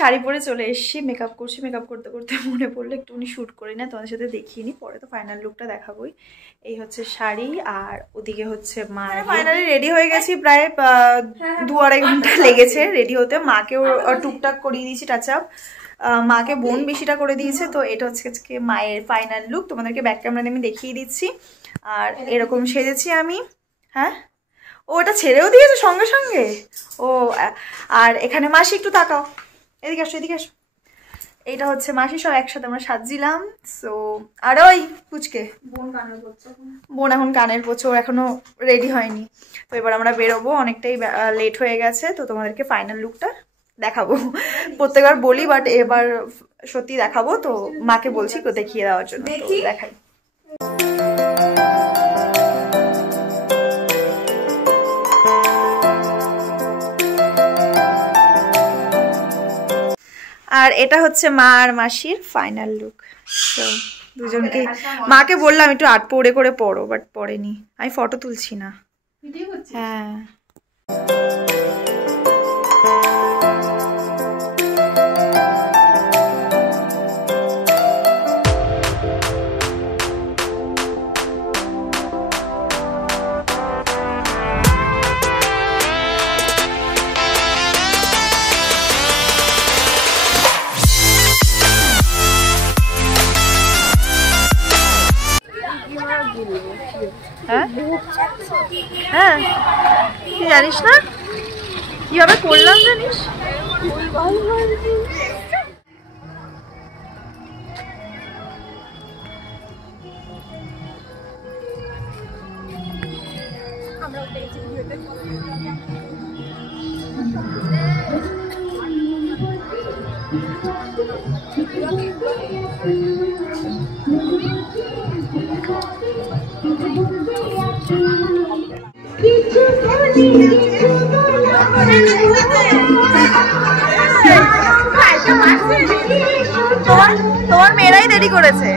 শাড়ি পরে চলে এসেছি, মেকআপ করছি। মেকআপ করতে করতে মনে পড়লো একটুখানি শ্যুট করি না, তোমাদের সাথে দেখিনি, পরে তো ফাইনাল লুকটা দেখাবোই। এই হচ্ছে শাড়ি, আর ওদিকে হচ্ছে মা। ফাইনালি রেডি হয়ে গেছি, প্রায় 2-2.5 ঘন্টা লেগেছে রেডি হতে। মাকেও টুকটাক করিয়ে দিয়েছি টাচ আপ, মাকে বোন বেশিটা করে দিয়েছে। তো এটা হচ্ছে আজকে মায়ের ফাইনাল লুক, তোমাদেরকে ব্যাক ক্যামেরাতে আমি দেখিয়ে দিচ্ছি। আর এরকম সেজেছি আমি। হ্যাঁ, ওটা ছেড়েও দিয়েছে সঙ্গে সঙ্গে। ও, আর এখানে মাসি একটু তাকাও, এদিকে আসো এদিকে আসো। এইটা হচ্ছে মাসি, সব একসাথে আমরা সাজছিলাম। সো আর ওই পুচকে বোন এখন কানের পড়ছে, ও এখনো রেডি হয়নি। তো এবার আমরা বেরোবো, অনেকটাই লেট হয়ে গেছে। তো তোমাদেরকে ফাইনাল লুকটা দেখাবো। প্রত্যেকবার বলি, বাট এবার সত্যি দেখাবো। তো মাকে বলছি দেখিয়ে দেওয়ার জন্য, তো দেখাই। আর এটা হচ্ছে মা আর মাসির ফাইনাল লুক। তো দুজনকে, মাকে বললাম একটু আট পরে করে পড়ো, বাট পড়েনি। আমি ফটো তুলছি না। হ্যাঁ, হ্যাঁ, তুই জানিস না কিভাবে করলাম, জানিস? তোমার মেয়েরাই দেরি করেছে।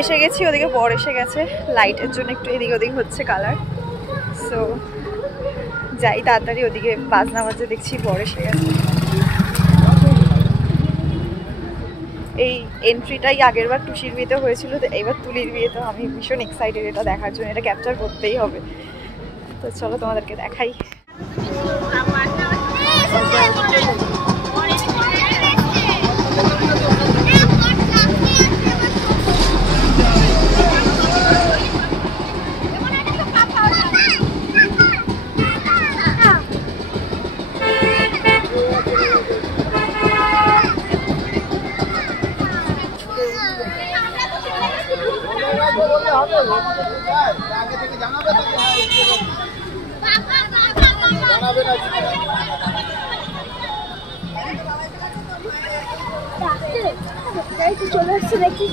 এসে গেছি, ওদিকে বর এসে গেছে। লাইটের জন্য একটু এদিকে ওদিক হচ্ছে কালার। সো যাই তাড়াতাড়ি, ওদিকে বাজনা বাজে, দেখছি বর এসে গেছে। এই এন্ট্রিটাই আগের বার টুসির বিয়েতে হয়েছিল, তো এইবার তুলির বিয়ে। তো আমি ভীষণ এক্সাইটেড এটা দেখার জন্য, এটা ক্যাপচার করতেই হবে। তো চলো তোমাদেরকে দেখাই। চলে আসছে দেখছি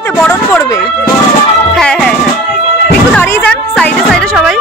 হাতে বরণ করবে। হ্যাঁ হ্যাঁ হ্যাঁ, একটু দাঁড়িয়ে যান সাইডে সাইডে সবাই।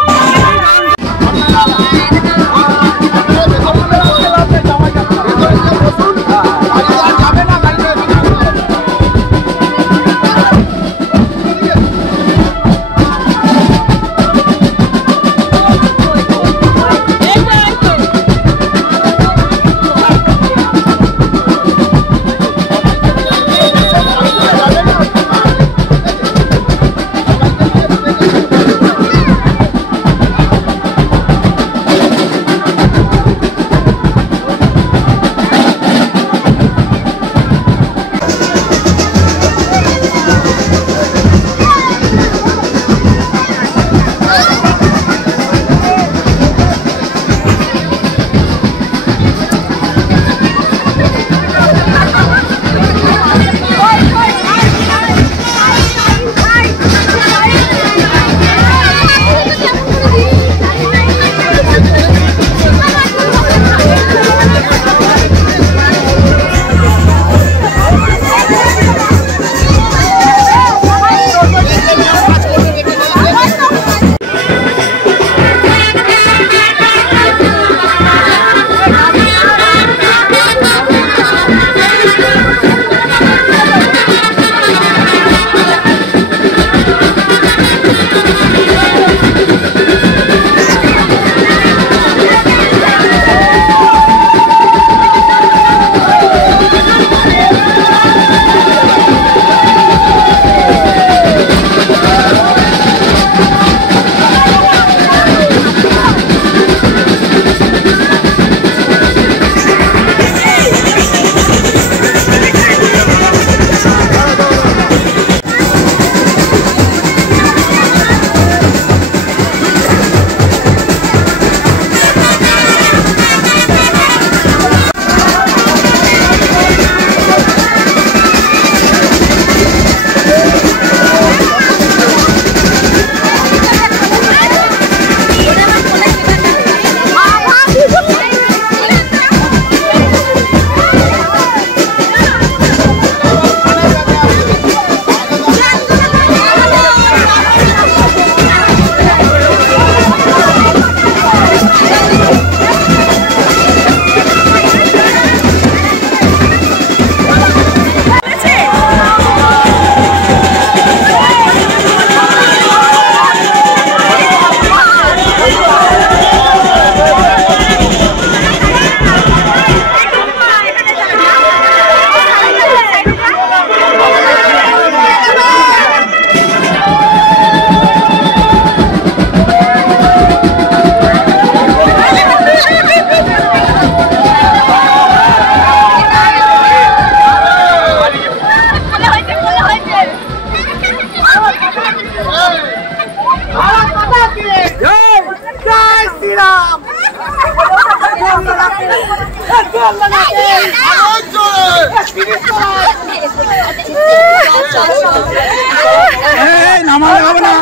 নামালে হবে না,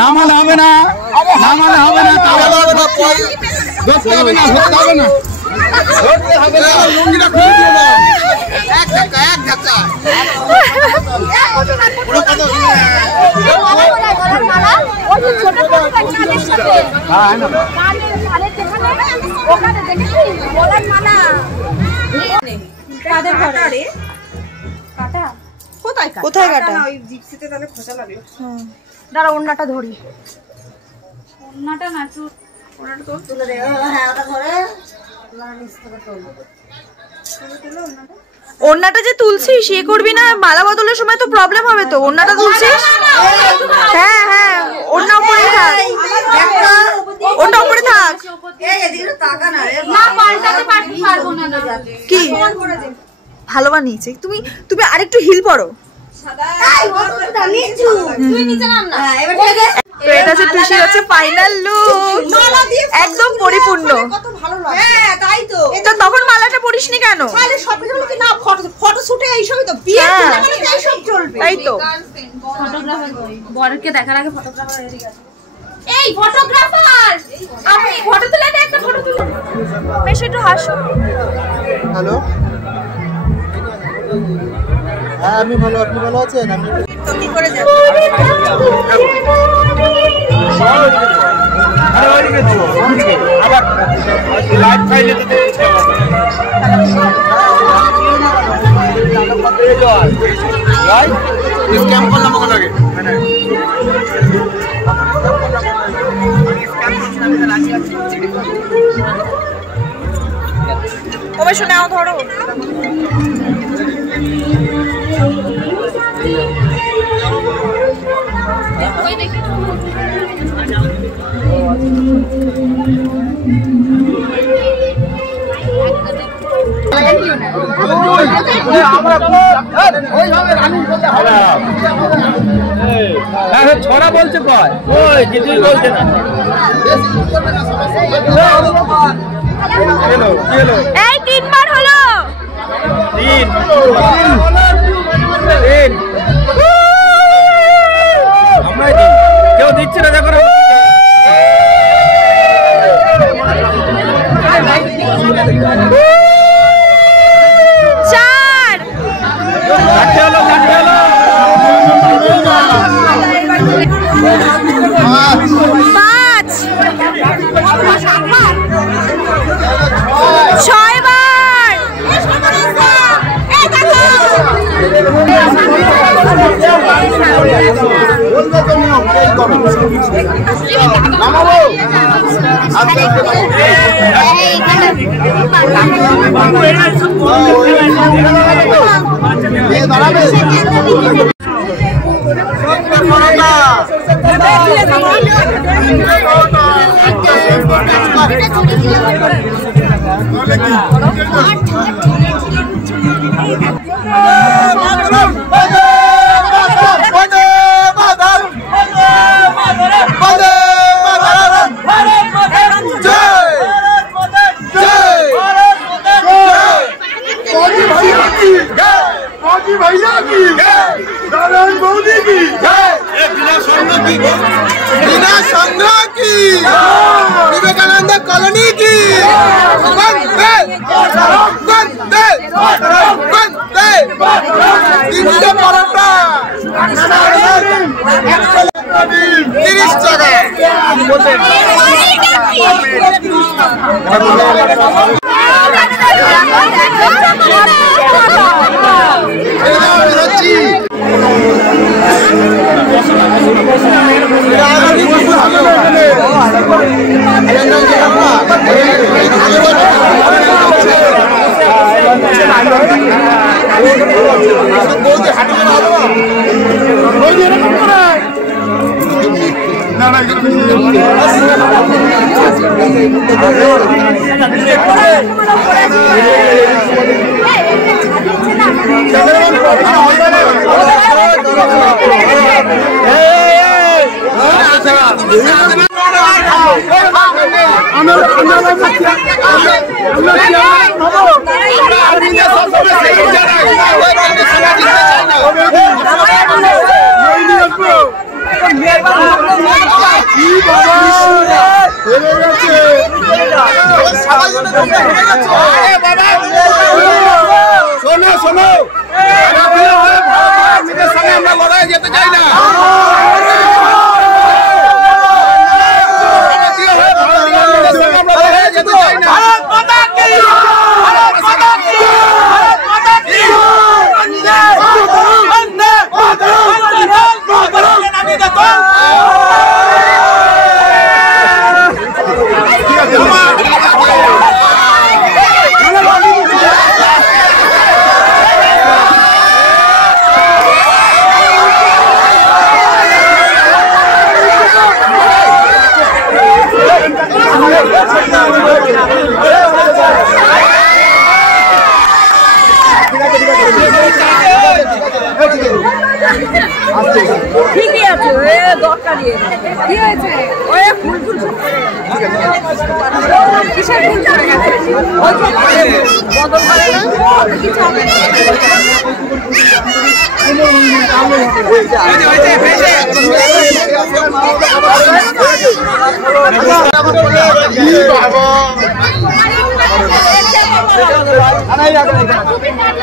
নামালে হবে না, নামালে হবে না, তাহলে হবে না, ধরতে হবে না, ধরতে হবে না, ধরতে হবে না, লুঙ্গিটা খুলে দিয়ে দাও। এক ধাক্কা, এক ধাক্কা। পুরো কত? হ্যাঁ না। ওখানে দেখেছি বলার মালা। কাদের ঘরে? কাটা? কোথায় কাটা? কোথায় কাটা? ওই জিপসিতে তাহলে খোঁচা লাগলো। দাঁড়া ওন্নাটা ধরি। ওন্নাটা না তো ওন্নাটা তো তুলে দে। হ্যাঁ ওটা ধরে লানিস করে তোল। তুলে ওন্নাটা। ওন্নাটা যে তুলছিস সে করবি না, মালা বদলের সময় তো প্রবলেম হবে তো। ওন্নাটা তুলছিস? হ্যাঁ হ্যাঁ ওন্না উপরে থাক। ওন্না উপরে থাক। এই এদিকে তাকা না রে। না পাল্টাতে পারবো না না। কি? ভালো বানিয়েছে। তুমি তুমি আরেকটু হিল পড়ো। এটা হচ্ছে টুসির হচ্ছে ফাইনাল লুক, একদম পরিপূর্ণ। তখন মালাটা পরিসনি কেন? তাই তো বরকে দেখার আগে ফটোগ্রাফার এদিকে আছে। এই ফটোগ্রাফার আপনি ফটো তুলে দেন, একটা ফটো তুলে বেশ একটু হাসো। হ্যালো, হ্যাঁ আমি ভালো, আপনি ভালো আছেন? আমি তো কি করে যাবে? অবশ্য নাও ধরো। ছড়া বলছে কয় ওই কিছুই বলছে না। এই 3 বার হলো। 3 আমরাই দিই, কেউ দিচ্ছে না যখন विवेकानंद कॉलोनी की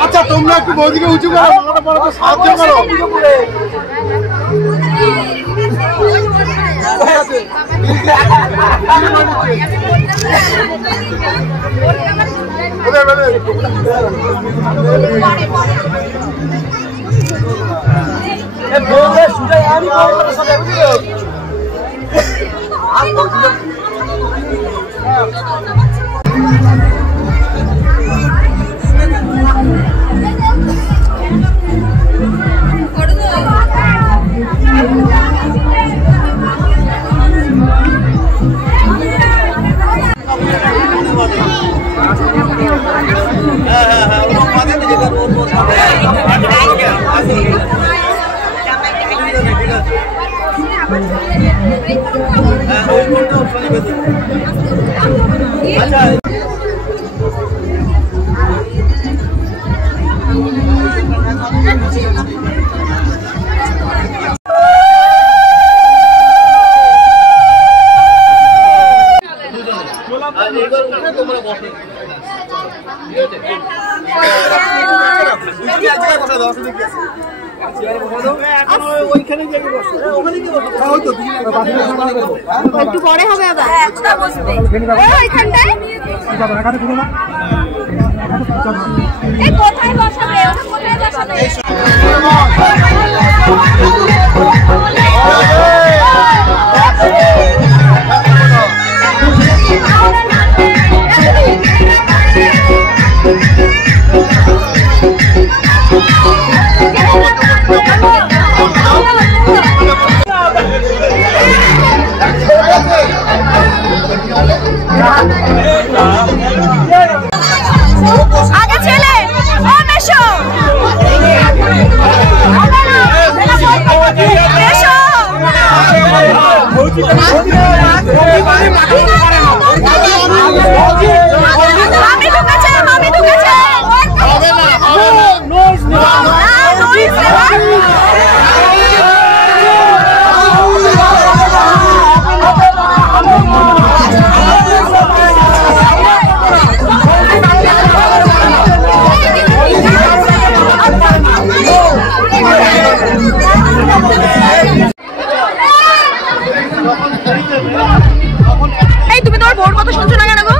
আচ্ছা তোমরা একটু বৌদিকে উঁচু করো, সাহায্য করো। একটু পরে হবে আবার কোথায় বসাবে কোথায় বসাবে আগে ছেলে ও মেশো মেশো মামি ঢুকেছে হবে না এই তুমি তোমার বোর কথা শুনছো না কেন গো?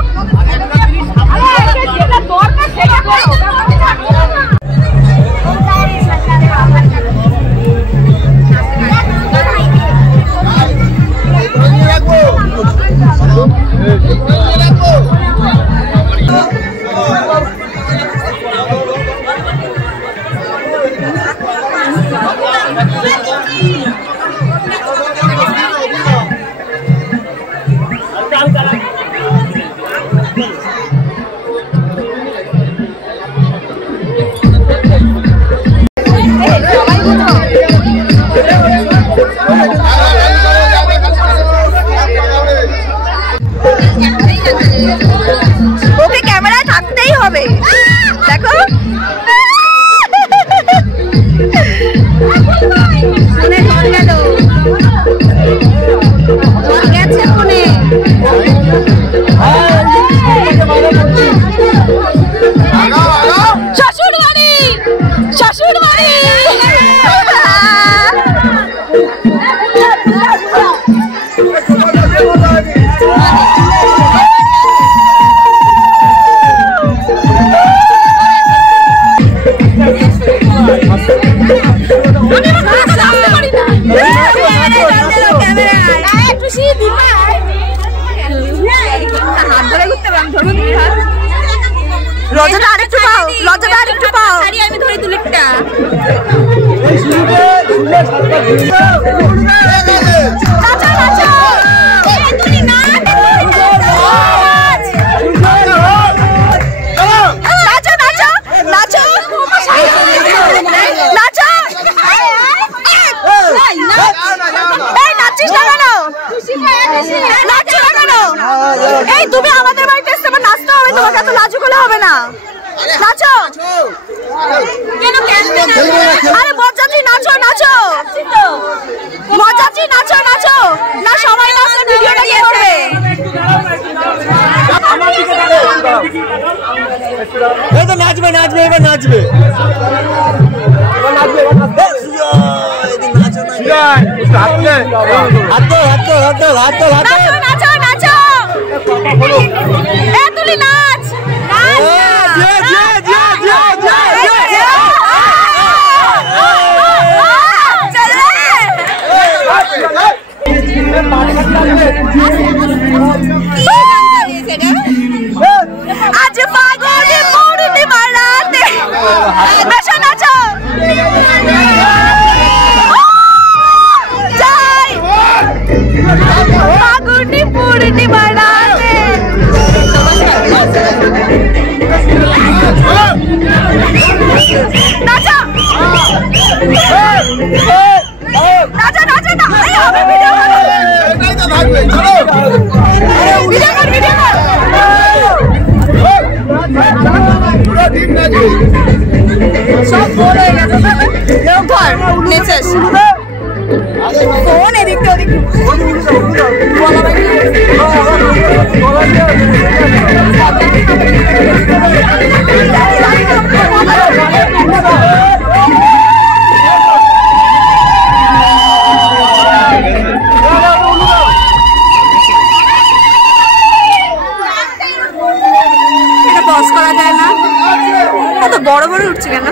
ওকে ক্যামেরায় থাকতেই হবে দেখো শ্বশুর বাড়ি শ্বশুর বাড়ি লজ্জাটা আরেকটু পাও লজ্জাটা আরেকটু পাও আমি ধরে তুলিটা এই তুমি আমাদের বাড়িতে এসে আবার নাচতে হবে তোমাকে এত লাজু করলে হবে না নাচো আরে বরযাত্রী নাচো নাচো বরযাত্রী নাচো নাচো নাচবে নাচবে এবার নাচবে आज फागुनी पूर्णिमा रात नशा नाचो जय फागुनी पूर्णिमा रात नाचो नाचो नाचो ना वीडियो कर वीडियो कर सब बोल हो गया घर नेचेस फोन एदिक तो ओदिक बस करा जाए ना तो बड़ बड़ उठছে কেন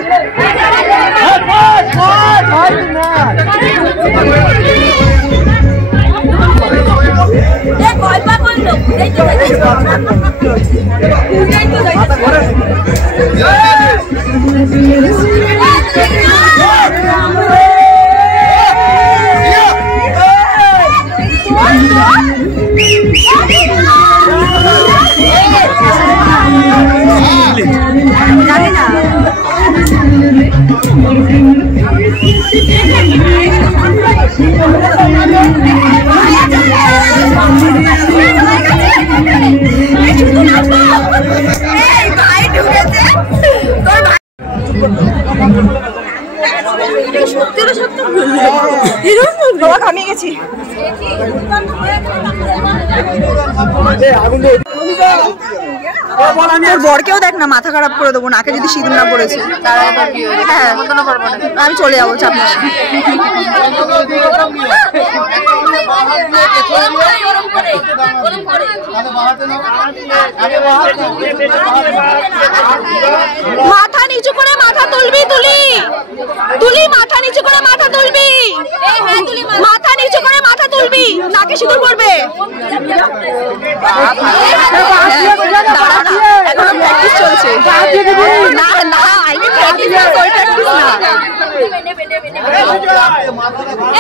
জানি না আমি গেছি তোর বরকেও দেখ না মাথা খারাপ করে দেবো নাকে যদি সিঁদুর না পড়েছে হ্যাঁ আমি চলে যাবো চাপ না মাথা নিচু করে মাথা তুলবি তুলি তুলি মাথা নিচু করে মাথা তুলবি মাথা নিচু করে মাথা তুলবি নাকে সিঁদুর পড়বে এখনো প্র্যাকটিস চলছে না না আইনি প্র্যাকটিস না কোই প্র্যাকটিস না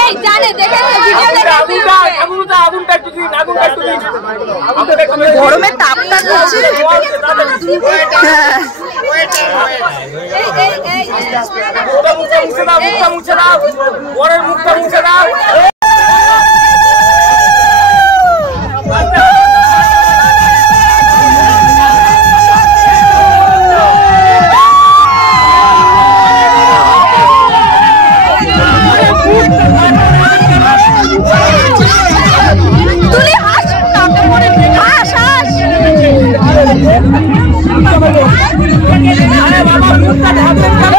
এই জানে দেখে ভিডিও দেখে আগুনটা একটু দিন আগুনটা একটু দিন গরমে তাপটা করছে এই এই এই ওটা মুছে দাও বড়ের মুখটা মুছে দাও তুলি হাস হাস হাস আরে বাবা মুখটা ঢাকবেন কেন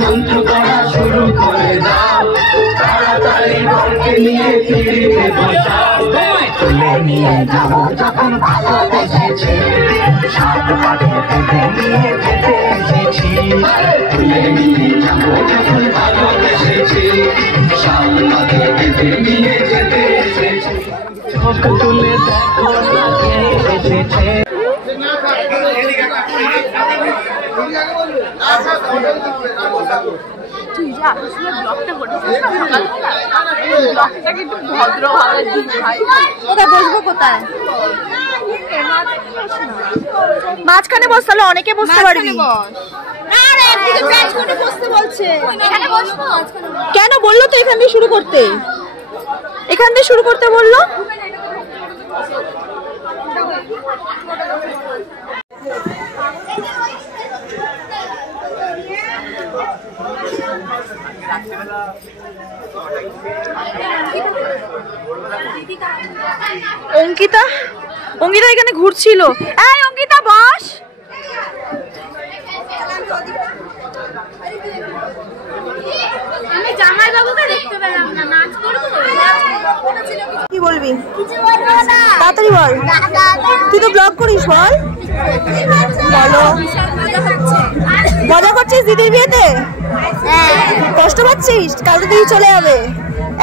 মন্ত্র পড়া শুরু করে দাও, তাড়াতাড়ি রঙকে নিয়ে ফিরে বসাও, তুলে নিয়ে যাবো যখন ভালোবেসেছি, সাত পাঠে বেঁধে নিয়ে যেতে এসেছি, তুলে নিয়ে যাবো যখন ভালোবেসেছি, সাত পাঠে বেঁধে নিয়ে যেতে এসেছি, চোখ তুলে দেখো এসেছে। তুই যে আকর্ষণের ব্লগটা করেছিস না ব্লগটা কিন্তু ভদ্রভাবে দিস ভাই। কোথায় বসবো কোথায়? মাঝখানে বস, তাহলে অনেকে বসতে পারবি। কেন বললো তো এখান দিয়ে শুরু করতে, এখান দিয়ে শুরু করতে বললো। অঙ্কিতা, অঙ্কিতা এখানে ঘুরছিল। এই অঙ্কিতা বস। আমি জামাই বাবুকে দেখতে পেলাম না, নাচ করবো। কি বলবি? তাড়াতাড়ি বল, তুই তো ব্লগ করিস, বল। বলো, মজা করছিস দিদির বিয়েতে? কষ্ট পাচ্ছিস? কাল তো দিদি চলে যাবে।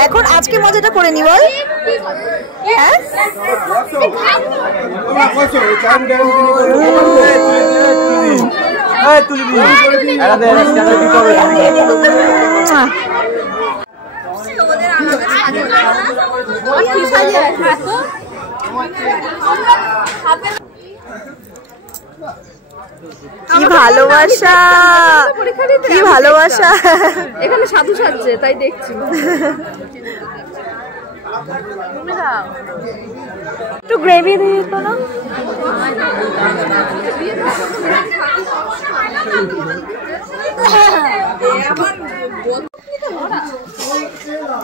এখন আজকে মজাটা করে নি, বল। হ্যাঁ, কি ভালোবাসা, কি ভালোবাসা। এখানে সাধু সাজছে, তাই দেখছি। একটু গ্রেভি দিয়ে দিত না?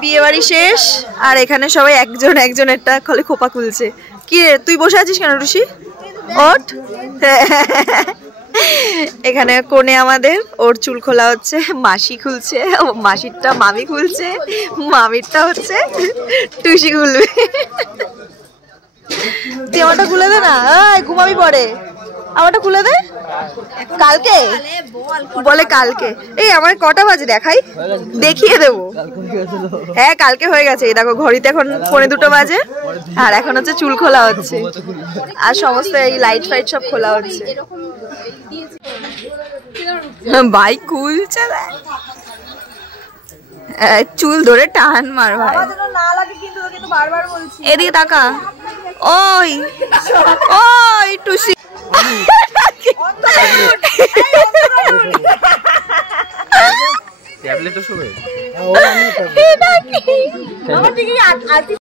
বিয়ে বাড়ি শেষ, আর এখানে সবাই একজন একজনেরটা খালি খোপা খুলছে। কি রে, তুই বসে আছিস কেন রুশি? ওঠ। এখানে কোণে আমাদের ওর চুল খোলা হচ্ছে, মাসি খুলছে, মাসিরটা মামি খুলছে, মামিরটা হচ্ছে টুসি খুলবে। তুই আমারটা খুলে দে না, ঘুমাবি পরে। আমারটা খুলে দে। কালকে বলে, কালকে। এই আমার কটা বাজে দেখাই, দেখিয়ে দেবো। হ্যাঁ কালকে হয়ে গেছে। এই দেখো ঘড়িতে এখন 2:45 বাজে, আর এখন হচ্ছে চুল খোলা হচ্ছে, আর সমস্ত এই লাইট ফাইট সব খোলা হচ্ছে। ভাই খুলছে, চুল ধরে টান মার ভাই। এদিকে তাকা। ওই ওই টুসি, ট্যাবলেটও শোবে। এটা কি?